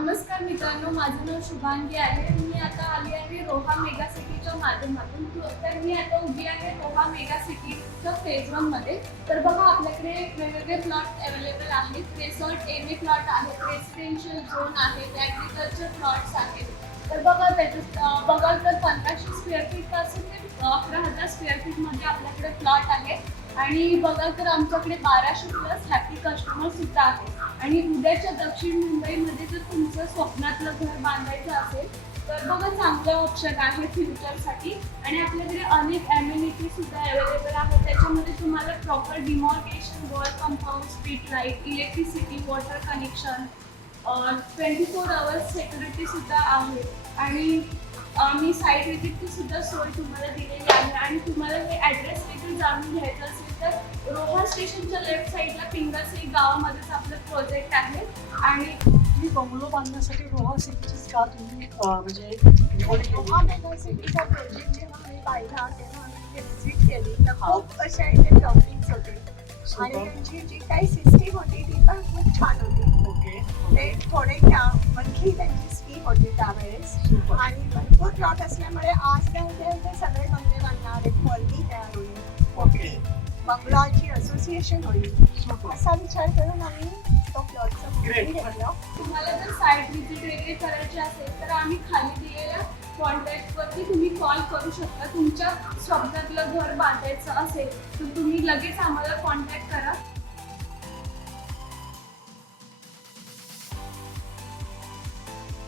नमस्कार मित्रांनो, माझं नाव शुभांगी आहे. मी आता आली आहे रोहा मेगा सिटीच्या माध्यमातून. तर मी आता उभी आहे रोहा मेगा सिटीच्या फेज 1 मध्ये. तर बघा, आपल्याकडे वेगवेगळे प्लॉट अवेलेबल आहेत. रिसॉर्ट एमी प्लॉट आहेत, रेसिडेन्शियल झोन आहेत, ॲग्रिकल्चर प्लॉट्स आहेत. तर बघा, त्याच्यात बघाल तर 1500 स्क्वेअर फीट पासून ते 11,000 स्क्वेअर फीटमध्ये आपल्याकडे प्लॉट आहे. आणि बघाल तर आमच्याकडे 1200 प्लस हॅपी कस्टमर सुद्धा आहेत. आणि उद्याच्या दक्षिण मुंबईमध्ये जर तुमचं स्वप्नातलं घर बांधायचं असेल तर बघा, चांगलं ऑप्शन आहे फ्युचरसाठी. आणि आपल्याकडे अनेक ॲम्युनिटी सुद्धा अवेलेबल आहेत. त्याच्यामध्ये तुम्हाला proper demarcation, wall compound, street light, electricity, water connection, 24 hours security सुद्धा आहे. आणि मी साईट व्हिजिटची सुद्धा सोय तुम्हाला दिलेली आहे. आणि तुम्हाला हे ॲड्रेस देखील जाणून घ्यायचं असेल तर रोहा स्टेशनच्या लेफ्ट साईडला पिंगस गावामध्येच आपलं प्रोजेक्ट आहे. आणि मी बंगलो बांधण्यासाठी रोहा सिटीचीच का तुम्ही म्हणजे रोहा मेगा सिटीचा प्रोजेक्ट जेव्हा मी पाहिला तेव्हा आम्ही ते व्हिजिट केली तर खूप अशा इथे टॉपिक्स होते आणि त्यांची जी काही सिस्टीम होती ती पण खूप छान होती. ओके ते थोडे मंथली त्यांची स्कीम होती त्यावेळेस आणि भरपूर प्लॉट असल्यामुळे आज ते सगळे बंगले बांधणार, एक कॉलनी तयार होईल, मोठी बंगलाची असोसिएशन होईल असा विचार करून आम्ही तो प्लॉटचा घेतला. तुम्हाला जर साईट व्हिजिट वगैरे करायची असेल तर आम्ही खाली दिलेल्या कॉन्टॅक्टवरती तुम्ही कॉल करू शकता. तुमच्या स्वप्नातलं घर बांधायचं असेल तर तुम्ही लगेच आम्हाला कॉन्टॅक्ट करा.